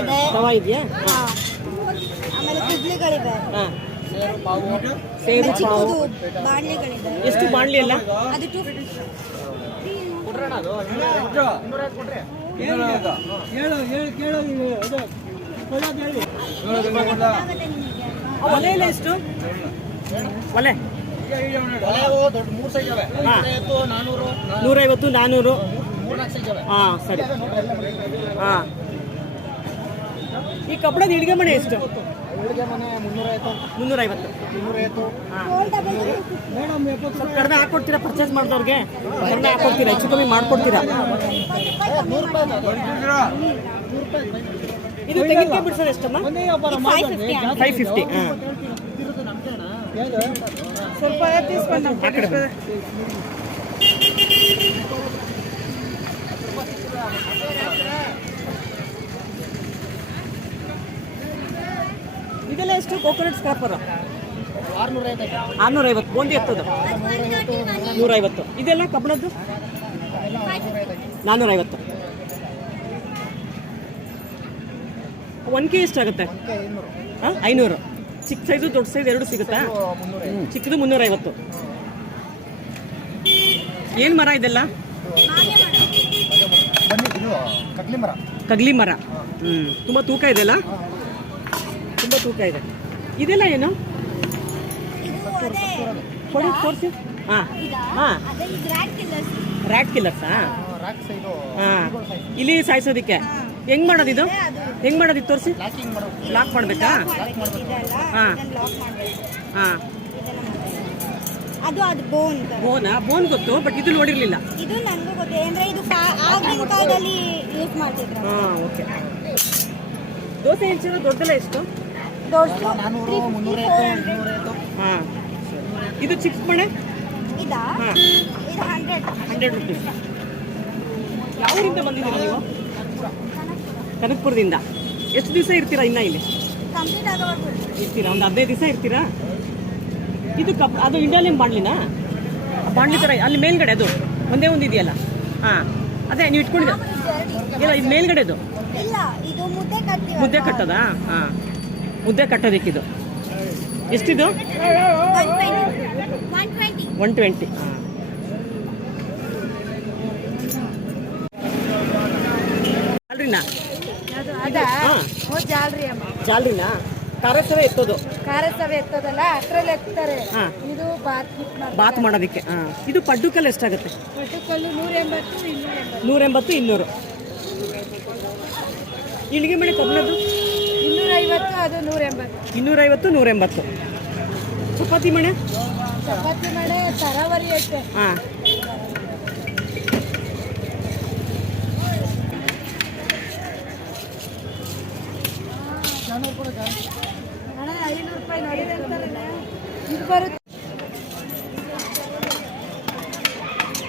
ಇದೆ. ತವಾ ಇದೆಯಾ? ಹಾ. ಆಮೇಲೆ ಸೇರು ಪಾವು ಬಾಣಲೆಗಳಿದೆ. ಎಷ್ಟು ಬಾಣಲಿ ಎಲ್ಲ? ಅದು ಟೂ ಒಲೆ ಎಲ್ಲ ಎಷ್ಟು? ಒಲೆ. ನೂರೈವತ್ತು ನಾನ್ನೂರು ಹಾಂ ಸರಿ. ಹಾಂ. ಈ ಕಬ್ಬಣದ ಇಡಿಗೆ ಮನೆ ಎಷ್ಟು? ಮುನ್ನೂರೈವತ್ತು. ಸ್ವಲ್ಪ ಕಡಿಮೆ ಹಾಕೊಡ್ತೀರಾ ಪರ್ಚೇಸ್ ಮಾಡಿದವ್ರಿಗೆ? ಕಡಿಮೆ ಹಾಕೊಡ್ತೀರಾ ಹೆಚ್ಚು ಕಮ್ಮಿ ಮಾಡ್ಕೊಡ್ತೀರಾ? ಇದು ತೆಂಗಿನಕಾಯಿ ಬಿಡ್ಸೋದು ಎಷ್ಟಮ್ಮ? ಫೈವ್ ಫಿಫ್ಟಿ ಸ್ವಲ್ಪ ಇದೆಲ್ಲ ಎಷ್ಟು ಕೋಕೋನಟ್ ಸ್ಕ್ರಾಪರ್ ಆರ್ನೂರೈವತ್ತು. ಗೋಂದಿ ಎತ್ತದು. ನೂರೈವತ್ತು. ಇದೆಲ್ಲ ಕಬ್ಬಣದ್ದು? ನಾನ್ನೂರೈವತ್ತು ಒನ್ ಕೆ ಎಷ್ಟಾಗುತ್ತೆ ಹಾಂ? ಐನೂರು. ಚಿಕ್ಕ ಸೈಜು ದೊಡ್ಡ ಸೈಜ್ ಎರಡು ಸಿಗುತ್ತಾ? ಚಿಕ್ಕದು ಮುನ್ನೂರೈವತ್ತು. ಏನು ಮರ ಇದೆಲ್ಲ? ಕಗ್ಲಿ ಮರ. ಹ್ಞೂ ತುಂಬ ತೂಕ ಇದೆಲ್ಲ ತುಂಬ ತೂಕ ಇದೆ. ಇದೆಲ್ಲ ಏನು? ಕೊಡಿ ತೋರಿಸಿ. ಹಾಂ. ಹಾಂ. ರ್ಯಾಟ್ ಕಿಲ್ಲರ್ಸಾ ಹಾಂ ಇಲ್ಲಿ ಸಾಯಿಸೋದಕ್ಕೆ. ಹೆಂಗ್ ಮಾಡೋದು ಇದು ಹೆಂಗ್ ಮಾಡೋದು. ಇದು ತೋರಿಸಿ ಲಾಕ್ ಮಾಡಬೇಕಾ. ಹಾಂ ಹಾ. ಇದನ್ನ ಲಾಕ್ ಮಾಡಬೇಕು. ಹಾಂ. ಅದು ಅದು ಬೋನ್ ಬೋನಾ ಬೋನ್ ಗೊತ್ತು ಬಟ್ ಇದು ನೋಡಿರ್ಲಿಲ್ಲ. ಇದು ನನಗೂ ಗೊತ್ತಿದೆ ಅಂದ್ರೆ ಇದು ಫಾ- ಆಗಿನ ಕಾಲದಲ್ಲಿ ಯೂಸ್ ಮಾಡ್ತಿದ್ರು. ಹಾಂ ಓಕೆ ದೋಸೆ ಹೆಂಚಿರೋ ದೊಡ್ಡಲ್ಲ ಎಷ್ಟು? ಹಾಂ. ಇದು ಚಿಪ್ಸ್ ಮಣೆ? ಇದಾ? ಹಾ. ಇದು ಹಂಡ್ರೆಡ್ ಹಂಡ್ರೆಡ್ ರುಪೀಸ್ ಯಾವೂರಿಂದ ಬಂದಿದ್ದೀರಾ ನೀವು? ಕನಕಪುರದಿಂದ. ಎಷ್ಟು ದಿವಸ ಇರ್ತೀರಾ ಇನ್ನ ಇಲ್ಲಿ? ಇರ್ತೀರಾ? ಒಂದು ಹದಿನೈದು ದಿವಸ ಇರ್ತೀರಾ? ಇದು ಕಪ್ ಅದು ಇಂಡಾಲಿಯನ್ ಬಾಣ್ಲಿನಾ ಬಾಣ್ಲಿ ಥರ ಅಲ್ಲಿ ಮೇಲ್ಗಡೆ ಅದು. ಒಂದೇ ಒಂದು ಇದೆಯಲ್ಲ? ಹಾಂ. ಅದೇ ನೀವು ಇಟ್ಕೊಂಡಿದ್ದ ಇಲ್ಲ ಇದು ಮೇಲ್ಗಡೆದು. ಇಲ್ಲ ಇದು ಮುದ್ದೆ ಕಟ್ಟದಾ ಮುದ್ದೆ ಕಟ್ಟೋದಾ? ಹಾಂ. ಮುದ್ದೆ ಕಟ್ಟೋದಕ್ಕಿದು. ಎಷ್ಟಿದು? One twenty ಜಾಲ್ರಿನಾ? ಜಾಲ್ರಿನಾ? ಖಾರಸರ ಎತ್ತೋದು. ಖಾರ ಎತ್ತೋದಲ್ಲ? ಅದ್ರಲ್ಲಿ ಎತ್ತಾರೆ. ಇದು ಬಾತ್ ಬಾತ್ ಮಾಡೋದಕ್ಕೆ. ಇದು ಪಡ್ಡುಕಲ್ಲು ಎಷ್ಟಾಗುತ್ತೆ? ಪಡ್ಡುಕಲ್ಲು ನೂರ ಎಂಬತ್ತು ನೂರ ಎಂಬತ್ತು ಇನ್ನೂರು. ಇಳಿಗೆ ಮನೆ ಕಬ್ಬಣದ್ದು ಇನ್ನೂರ ಐವತ್ತು ಅದು ನೂರ ಎಂಬತ್ತು ಇನ್ನೂರೈವತ್ತು ನೂರೆಂಬತ್ತು. ಚಪಾತಿ ಮಣೆ? ಚಪಾತಿ ಮಣೆ ತರಾವರಿ ಐತೆ. ಹಾಂ. ಹಣ ಐನೂರು ರೂಪಾಯಿ ನೋಡಿ ಇದು ಬರುತ್ತೆ.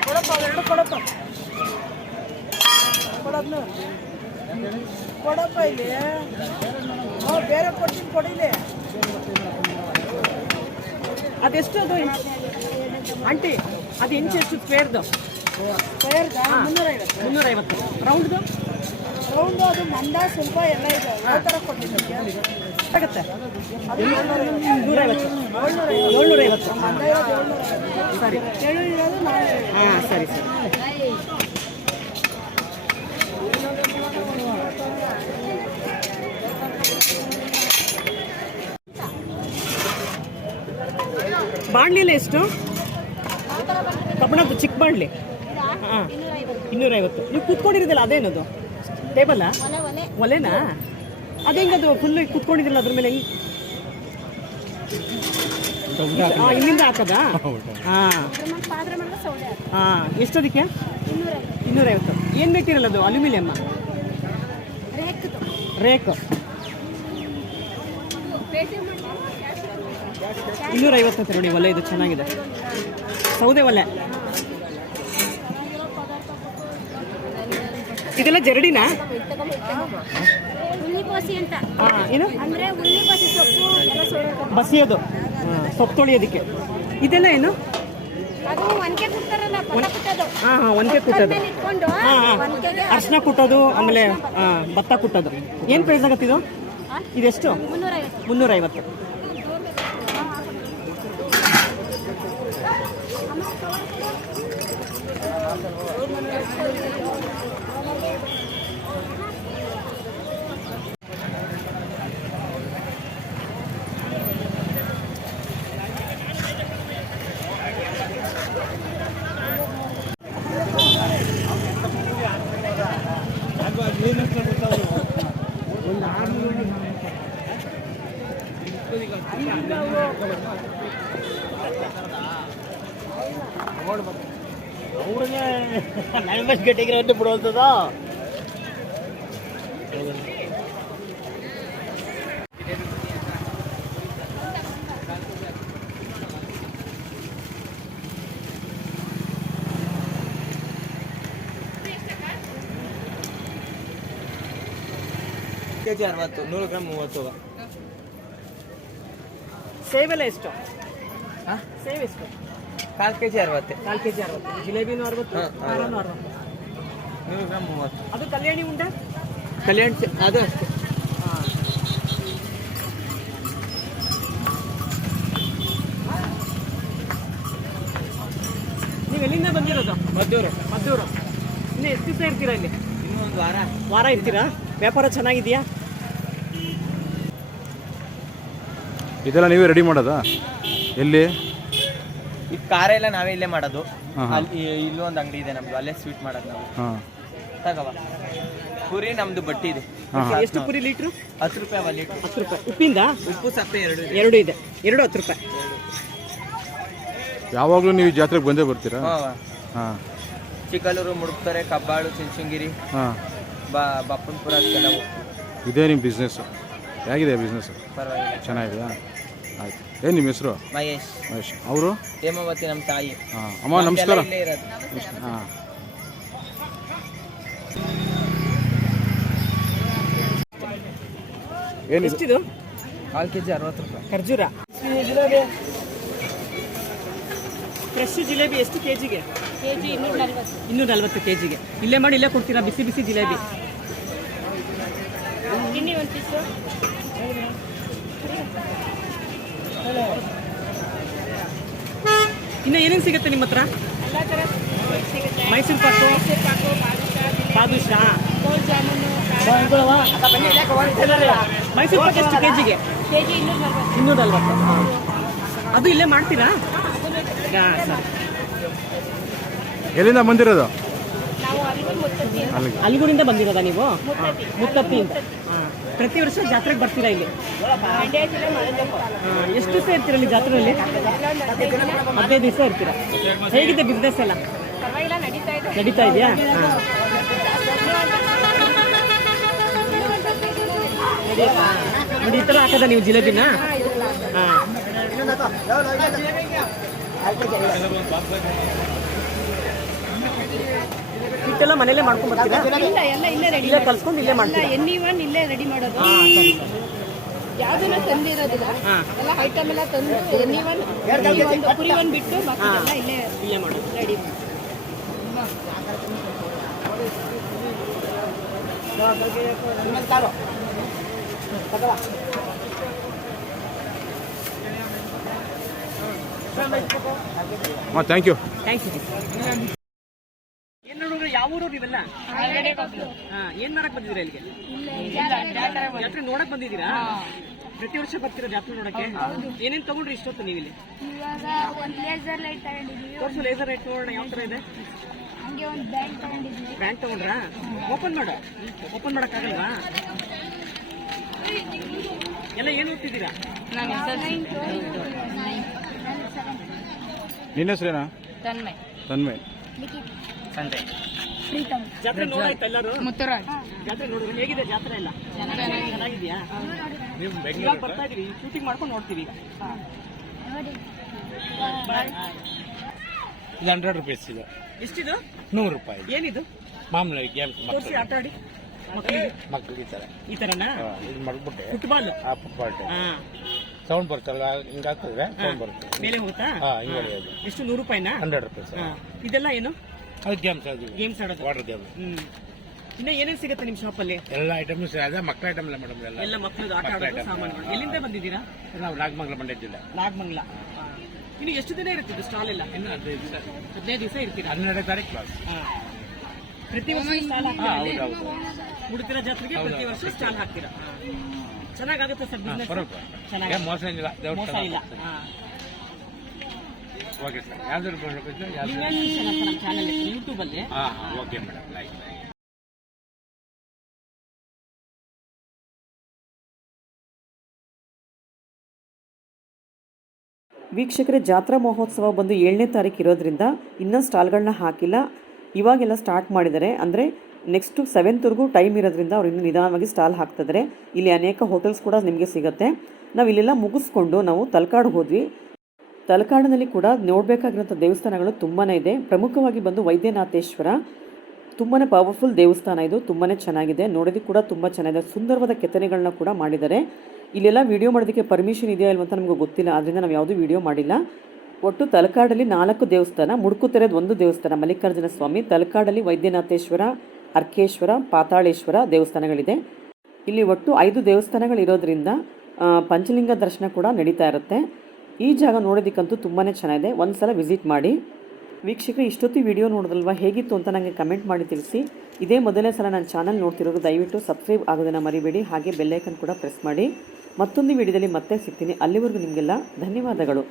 ಕೊಡಪ್ಪ ಎರಡು ಕೊಡಪ್ಪ ಕೊಡಪ್ಪ ಇಲ್ಲಿ. ಬೇರೆ ಕೊಡ್ತೀನಿ ಕೊಡಿಲಿ. ಅದೆಷ್ಟು ಅದು ಆಂಟಿ ಅದು ಇಂಚು ಎಷ್ಟು ಸ್ಕ್ವೇರ್ದು ಮುನ್ನೂರೈವತ್ತು. ಮುನ್ನೂರೈವತ್ತು. ರೌಂಡ್ದು ರೌಂಡು ಅದು ಮಂದ ಸ್ವಲ್ಪ ಎಲ್ಲ ಇದೆ. ಯಾವ ಥರ ಕೊಟ್ಟಿದ್ದೀವಿ ಆಗುತ್ತೆ. ನೂರೈವತ್ತು. ಏಳ್ನೂರೈವತ್ತು. ಸರಿ. ಏಳು ಇರೋದು ನಾಳೆ. ಹಾಂ ಸರಿ ಸರಿ. ಬಾಣಲಿಲ್ಲ ಎಷ್ಟು? ಕಬ್ಬಣದ್ದು ಚಿಕ್ಕ ಬಾಣಲಿ ಹಾಂ ಇನ್ನೂರೈವತ್ತು. ನೀವು ಕೂತ್ಕೊಂಡಿರೋದಿಲ್ಲ ಅದೇನದು? ಟೇಬಲಾ ಒಲೆ ಒಲೆ ಒಲೆನಾ? ಅದು ಹೆಂಗದು ಫುಲ್ ಕೂತ್ಕೊಂಡಿದ್ರಲ್ಲ ಅದ್ರ ಮೇಲೆ ಹಾಂ ಇಲ್ಲಿಂದ ಹಾಕದಾ? ಹಾಂ. ಹಾಂ ಎಷ್ಟದಕ್ಕೆ? ಇನ್ನೂರೈವತ್ತು. ಏನು ಮೆಟೀರಿಯಲ್ ಅದು ಅಲ್ಯೂಮಿನಿಯಮ್ಮ? ರೇಕ್ ಇನ್ನೂರೈವತ್ತು ನೋಡಿ ಒಲೆ ಇದು ಚೆನ್ನಾಗಿದೆ. ಸೌದೆ ಒಲೆ. ಇದೆಲ್ಲ ಜರಡಿನಾ? ಏನು? ಬಸಿಯೋದು. ಸೊಪ್ಪು ತೊಳೆಯೋದಕ್ಕೆ. ಇದೆಲ್ಲ ಏನು? ಒನಕೆ ಹಾಂ ಹಾಂ ಒಂದೇ ಕುಟ್ಟೋದು. ಅರ್ಶಿನ ಕುಟ್ಟೋದು ಆಮೇಲೆ ಭತ್ತ ಕುಟ್ಟೋದು. ಏನು ಪ್ರೈಸ್ ಆಗತ್ತಿದು ಇದು? ಇದೆಷ್ಟು? ಮುನ್ನೂರೈವತ್ತು. ಮುನ್ನೂರೈವತ್ತು ಕೆ ಜಿ ಅರವತ್ತು ನೂರು ಗ್ರಾಮ್ ಮೂವತ್ತು ಸೇವೆಲ್ಲ ಎಷ್ಟು? ಹಾಂ? ಸೇವೆ ಎಷ್ಟು? ಕಾಲು ಕೆ ಜಿ ಅರವತ್ತೆ. ಕಾಲು ಕೆ ಜಿ ಅರವತ್ತು. ಜಿಲೇಬಿನೂ ಅರವತ್ತು ಅರವತ್ತು. ನೂರು ಗ್ರಾಮ್ ಮೂವತ್ತು. ಅದು ಕಲ್ಯಾಣಿ ಉಂಡೆ? ಕಲ್ಯಾಣ ಅದು ಅಷ್ಟೇ. ನೀವು ಎಲ್ಲಿಂದ ಬಂದಿರೋದು? ಮದ್ದೂರು. ಮದ್ದೂರು. ಇನ್ನು ಎಷ್ಟು ದಿವಸ ಇರ್ತೀರಾ ಇಲ್ಲಿ? ಇನ್ನೊಂದು ಒಂದು ವಾರ. ವಾರ ಇರ್ತೀರಾ? ವ್ಯಾಪಾರ ಚೆನ್ನಾಗಿದೆಯಾ? ಇದೆಲ್ಲ ನೀವೇ ರೆಡಿ ಮಾಡೋದಾ? ಎಲ್ಲಿ? ಈ ಖಾರ ಎಲ್ಲ ನಾವೇ ಇಲ್ಲೇ ಮಾಡೋದು. ಅಲ್ಲಿ ಇಲ್ಲೊಂದು ಒಂದು ಅಂಗಡಿ ಇದೆ ನಮ್ದು. ಅಲ್ಲೇ ಸ್ವೀಟ್ ಮಾಡೋದು ನಾವು. ಹಾಂ. ತಗವ. ಪುರಿ ನಮ್ದು ಬಟ್ಟಿ ಇದೆ. ಎಷ್ಟು ಪುರಿ ಲೀಟ್ರು? ಹತ್ತು ರೂಪಾಯಿ ಅವ ಲೀಟ್ರ್. ಹತ್ತು ರೂಪಾಯಿ. ಉಪ್ಪಿಂದ? ಉಪ್ಪು ಸಪ್ಪೆ ಎರಡು ಇದೆ. ಎರಡು ಇದೆ. ಎರಡು ಹತ್ತು ರೂಪಾಯಿ. ಯಾವಾಗಲೂ ನೀವು ಜಾತ್ರೆಗೆ ಬಂದೇ ಬರ್ತೀರಾ? ಹಾಂ. ಹಾಂ. ಚಿಕ್ಕಲೂರು ಮುಡುಕ್ತಾರೆ ಕಬ್ಬಾಳು ಚಿಂಚಿಂಗಿರಿ ಹಾಂ. ಬಾ ಬಪ್ಪನ್ಪುರ ಅದಕ್ಕೆಲ್ಲ ಹೋಗ್ತೀವಿ ಇದೇ ನಿಮ್ಮ ಬಿಸ್ನೆಸ್ಸು ಹೇಗಿದೆ ಬಿಸ್ನೆಸ್ ಪರವಾಗಿಲ್ಲ. ಚೆನ್ನಾಗಿದೆಯಾ? ಆಯ್ತು. ಏನು ನಿಮ್ಮ ಹೆಸರು? ಮಹೇಶ್. ಮಹೇಶ್. ಅವರು? ಹೇಮಾವತಿ ನಮ್ಮ ತಾಯಿ. ಹಾಂ. ಅಮ್ಮ ನಮಸ್ಕಾರ. ಇಲ್ಲೇ ಇರೋದು. ಹಾಂ. ಎಷ್ಟಿದು? ಕಾಲು ಕೆ ಜಿ ಅರವತ್ತು ರೂಪಾಯಿ. ಖರ್ಜೂರ. ಜಿಲೇಬಿ. ಫ್ರೆಶ್ ಜಿಲೇಬಿ ಎಷ್ಟು ಕೆ ಜಿಗೆ ಕೆಜಿ ಇನ್ನೂರ ನಲ್ವತ್ತು. ಇನ್ನೂರ ನಲ್ವತ್ತು ಕೆ ಜಿಗೆ ಇಲ್ಲೇ ಮಾಡಿ ಇಲ್ಲೇ ಕೊಡ್ತೀರಾ? ಬಿಸಿ ಬಿಸಿ ಜಿಲೇಬಿ. ಇನ್ನು ಏನೇನು ಸಿಗುತ್ತೆ ನಿಮ್ಮ ಹತ್ರ? ಎಲ್ಲ ಥರ ಸಿಗುತ್ತೆ. ಮೈಸೂರು ಪಾಕು? ಬಾದುಷಾ ಜಾಮೂನು ಮೈಸೂರು ಪಾಕ್ ಎಷ್ಟು ಕೆ ಜಿಗೆ ಇನ್ನೂರ ನಲ್ವತ್ತು. ಅದು ಇಲ್ಲೇ ಮಾಡ್ತೀರಾ? ಹಾಂ ಸರಿ. ಎಲ್ಲಿಂದ ಬಂದಿರೋದು? ಅಲ್ಗೂರಿಂದ ಬಂದಿರೋದಾ ನೀವು? ಮುತ್ತತ್ತಿ. ಅಂತ ಹಾಂ. ಪ್ರತಿ ವರ್ಷ ಜಾತ್ರೆಗೆ ಬರ್ತೀರಾ ಇಲ್ಲಿ? ಎಷ್ಟು ದಿವಸ ಇರ್ತೀರ ಇಲ್ಲಿ ಜಾತ್ರೆಯಲ್ಲಿ? ಹದಿನೈದು ದಿವಸ ಇರ್ತೀರಾ? ಹೇಗಿದೆ ಬಿಸ್ನೆಸ್ ಎಲ್ಲ? ನಡೀತಾ ಇದೆಯಾ? ನೋಡಿ ಈ ಥರ ಹಾಕದ ನೀವು ಜಿಲೇಬಿನ? ಹಾಂ. ಹಿಟ್ಟೆಲ್ಲ ಮನೇಲೆ ಮಾಡ್ಕೊಂಡ್ ಬರ್ತೀರಾ? ಇಲ್ಲ ಎಲ್ಲ ಇಲ್ಲೇ ರೆಡಿ ಇಲ್ಲೇ ಕಲ್ಸ್ಕೊಂಡು ಇಲ್ಲೇ ಮಾಡ್ತೀರಾ? ಎನಿ ಒನ್ ಇಲ್ಲೇ ರೆಡಿ ಮಾಡೋದು. ಯಾವುದನ್ನ ತಂದಿರೋದಿಲ್ಲ. ಎಲ್ಲ ಐಟಮ್ ಎಲ್ಲ ತಂದು ಎನಿ ಒನ್ ಒಂದು ಪುರಿ ಬಿಟ್ಟು ಬಾಕಿದೆಲ್ಲ ಇಲ್ಲೇ ಇಲ್ಲೇ ಮಾಡೋದು. ರೆಡಿ ಹಾಂ ಥ್ಯಾಂಕ್ ಯು ಥ್ಯಾಂಕ್ ಯು ಏನ್ ನೋಡಿದ್ರೆ ಯಾವ ಊರು ನೀವೆಲ್ಲ ಹಾ ಏನ್ ಮಾಡಕ್ ಬಂದಿದ್ದೀರಾ ಇಲ್ಲಿಗೆ? ಜಾತ್ರೆ ನೋಡಕ್ಕೆ ಬಂದಿದ್ದೀರಾ? ಪ್ರತಿ ವರ್ಷ ಬರ್ತೀರಾ ಜಾತ್ರೆ ನೋಡಕ್ಕೆ? ಏನೇನ್ ತಗೊಂಡ್ರಿ ಇಷ್ಟೊತ್ತು ನೀವು ಇಲ್ಲಿ ಇವಾಗ ಒಂದು ಲೇಸರ್ ಲೈಟ್ ತಗೊಂಡಿದ್ವಿ ತೋರ್ಸು ಲೇಸರ್ ಲೈಟ್ ನೋಡೋಣ ಯಾವ ತರ ಇದೆ? ಹಂಗೆ ಒಂದು ಬ್ಯಾಂಕ್ ತಗೊಂಡ್ರಾ? ಓಪನ್ ಮಾಡು. ಓಪನ್ ಮಾಡಕ್ ಆಗಲ್ವಾ ಎಲ್ಲ ಏನು ಓದ್ತಿದ್ದೀರಾ? ನಿನ್ನ ಹೆಸರೇನಾ? ತನ್ಮಯ್. ತನ್ಮಯ್. ಸಂಜಯ್. ಜಾತ್ರೆ ನೋಡಾಯ್ತಾ ಎಲ್ಲರೂ? ಮುತ್ತರಾಜ್. ಜಾತ್ರೆ ನೋಡಿದ್ರೆ ಹೇಗಿದೆ ಜಾತ್ರೆ ಎಲ್ಲ? ಚೆನ್ನಾಗಿದ್ಯಾ? ಬೆಂಗಳೂರು ಬರ್ತಾ ಇದೀವಿ ಶೂಟಿಂಗ್ ಮಾಡ್ಕೊಂಡು ನೋಡ್ತೀವಿ ಇದು ಹಂಡ್ರೆಡ್ ರುಪೀಸ್ ಇದು. ಎಷ್ಟಿದು? ನೂರು ರೂಪಾಯಿ. ಏನಿದು? ಮಾಮೂಲಿ ಗೇಮ್ ತೋರಿಸಿ ಆಟ ಆಡಿ ಮಕ್ಕಳಿಗೆ ಈ ಥರ ಈ ಇದು ಮಾಡ್ಬಿಟ್ಟೆ ಫುಟ್ಬಾಲ್ ಆ ಫುಟ್ಬಾಲ್ ಸೌಂಡ್ ಬರ್ತಲ್ಲ ಹಿಂಗೆ ಹಾಕಿದ್ರೆ ಸೌಂಡ್ ಬರುತ್ತೆ. ಮೇಲೆ ಹೋಗುತ್ತಾ? ಹಾ, ಹಿಂಗೆ ಹೊಡೆಯೋದು. ಎಷ್ಟು? ನೂರು ರೂಪಾಯಿನಾ? Hundred rupees. ಇದೆಲ್ಲ ಏನು? ಅದು ಗೇಮ್ಸ್ ಅದು. ಗೇಮ್ಸ್ ಆಡೋದು. ವಾಟರ್ ಗೇಮ್ ಇನ್ನ ಏನೇನು ಸಿಗುತ್ತೆ ನಿಮ್ಮ ಶಾಪ್ ಅಲ್ಲಿ ಎಲ್ಲ ಐಟಮ್ಸ್ ಅದೇ ಮಕ್ಕಳ ಐಟಮ್ ಎಲ್ಲ ಮೇಡಮ್ ಎಲ್ಲ. ಎಲ್ಲ ಮಕ್ಕಳು ಆಟ ಆಡೋದು ಸಾಮಾನುಗಳು. ಎಲ್ಲಿಂದ ಬಂದಿದ್ದೀರಾ? ನಾವು ನಾಗಮಂಗಲ ಮಂಡ್ಯ ಜಿಲ್ಲೆ. ನಾಗಮಂಗಲ. ಇನ್ನು ಎಷ್ಟು ದಿನ ಇರುತ್ತೆ ಸ್ಟಾಲ್ ಎಲ್ಲ? ಇನ್ನು ಹದಿನೈದು ದಿವಸ. ಹದಿನೈದು ದಿವಸ ಇರ್ತೀರಾ? ಹನ್ನೆರಡು ತಾರೀಕು ಕ್ಲಾಸ್ ಪ್ರತಿ ವರ್ಷ ಸ್ಟಾಲ್ ಹೌದು ಹೌದು. ಮುಡುಕಿರ ಜಾತ್ರೆಗೆ ಪ್ರತಿ ವರ್ಷ ಸ್ಟಾಲ್ ಹಾಕ್ತೀರಾ? ಚೆನ್ನಾಗಾಗುತ್ತೆ ಸರ್ ಬಿಸ್ನೆಸ್ ಚೆನ್ನಾಗಿ. ಮೋಸ ಏನಿಲ್ಲ ದೇವ್ರ ಮೋಸ ಇಲ್ಲ. Okay sir. ಯಾವ್ದಾದ್ರು ಬರಬೇಕು ನಮ್ಮ ಚಾನಲ್ ಯೂಟ್ಯೂಬ್ ಅಲ್ಲಿ. ಹಾಂ ಓಕೆ ಮೇಡಮ್. ಲೈಕ್ ವೀಕ್ಷಕರೇ ಜಾತ್ರಾ ಮಹೋತ್ಸವ ಬಂದು ಏಳನೇ ತಾರೀಕು ಇರೋದ್ರಿಂದ ಇನ್ನೂ ಸ್ಟಾಲ್ಗಳನ್ನ ಹಾಕಿಲ್ಲ. ಇವಾಗೆಲ್ಲ ಸ್ಟಾರ್ಟ್ ಮಾಡಿದ್ದಾರೆ. ಅಂದರೆ ನೆಕ್ಸ್ಟು ಸೆವೆಂತ್ವರೆಗೂ ಟೈಮ್ ಇರೋದ್ರಿಂದ ಅವ್ರು ಇನ್ನೂ ನಿಧಾನವಾಗಿ ಸ್ಟಾಲ್ ಹಾಕ್ತಿದ್ರೆ. ಇಲ್ಲಿ ಅನೇಕ ಹೋಟೆಲ್ಸ್ ಕೂಡ ನಿಮಗೆ ಸಿಗುತ್ತೆ. ನಾವು ಇಲ್ಲೆಲ್ಲ ಮುಗಿಸ್ಕೊಂಡು ನಾವು ತಲಕಾಡು ಹೋದ್ವಿ. ತಲಕಾಡಿನಲ್ಲಿ ಕೂಡ ನೋಡಬೇಕಾಗಿರೋಂಥ ದೇವಸ್ಥಾನಗಳು ತುಂಬಾ ಇದೆ. ಪ್ರಮುಖವಾಗಿ ಬಂದು ವೈದ್ಯನಾಥೇಶ್ವರ. ತುಂಬಾ ಪವರ್ಫುಲ್ ದೇವಸ್ಥಾನ ಇದು. ತುಂಬಾ ಚೆನ್ನಾಗಿದೆ. ನೋಡೋದಕ್ಕೆ ಕೂಡ ತುಂಬ ಚೆನ್ನಾಗಿದೆ. ಸುಂದರವಾದ ಕೆತ್ತನೆಗಳನ್ನ ಕೂಡ ಮಾಡಿದ್ದಾರೆ. ಇಲ್ಲೆಲ್ಲ ವಿಡಿಯೋ ಮಾಡೋದಕ್ಕೆ ಪರ್ಮಿಷನ್ ಇದೆಯಾ ಇಲ್ವಂತ ನಮಗೆ ಗೊತ್ತಿಲ್ಲ. ಆದ್ದರಿಂದ ನಾವು ಯಾವುದೂ ವಿಡಿಯೋ ಮಾಡಿಲ್ಲ. ಒಟ್ಟು ತಲಕಾಡಲ್ಲಿ ನಾಲ್ಕು ದೇವಸ್ಥಾನ. ಮುಡುಕುತೆರೆದು ಒಂದು ದೇವಸ್ಥಾನ. ಮಲ್ಲಿಕಾರ್ಜುನ ಸ್ವಾಮಿ, ತಲಕಾಡಲ್ಲಿ ವೈದ್ಯನಾಥೇಶ್ವರ ಅರ್ಕೇಶ್ವರ ಪಾತಾಳೇಶ್ವರ ದೇವಸ್ಥಾನಗಳಿದೆ. ಇಲ್ಲಿ ಒಟ್ಟು ಐದು ದೇವಸ್ಥಾನಗಳಿರೋದ್ರಿಂದ ಪಂಚಲಿಂಗ ದರ್ಶನ ಕೂಡ ನಡೀತಾ ಇರುತ್ತೆ. ಈ ಜಾಗ ನೋಡೋದಕ್ಕಂತೂ ತುಂಬಾ ಚೆನ್ನಾಗಿದೆ. ಒಂದು ಸಲ ವಿಸಿಟ್ ಮಾಡಿ. ವೀಕ್ಷಕರು, ಇಷ್ಟೊತ್ತು ವಿಡಿಯೋ ನೋಡಿದಲ್ವಾ? ಹೇಗಿತ್ತು ಅಂತ ನನಗೆ ಕಮೆಂಟ್ ಮಾಡಿ ತಿಳಿಸಿ. ಇದೇ ಮೊದಲನೇ ಸಲ ನನ್ನ ಚಾನಲ್ ನೋಡ್ತಿರೋದು ದಯವಿಟ್ಟು ಸಬ್ಸ್ಕ್ರೈಬ್ ಆಗೋದನ್ನು ಮರಿಬೇಡಿ. ಹಾಗೆ ಬೆಲ್ಲೈಕನ್ ಕೂಡ ಪ್ರೆಸ್ ಮಾಡಿ. ಮತ್ತೊಂದು ವಿಡಿಯೋದಲ್ಲಿ ಮತ್ತೆ ಸಿಗ್ತೀನಿ. ಅಲ್ಲಿವರೆಗೂ ನಿಮಗೆಲ್ಲ ಧನ್ಯವಾದಗಳು.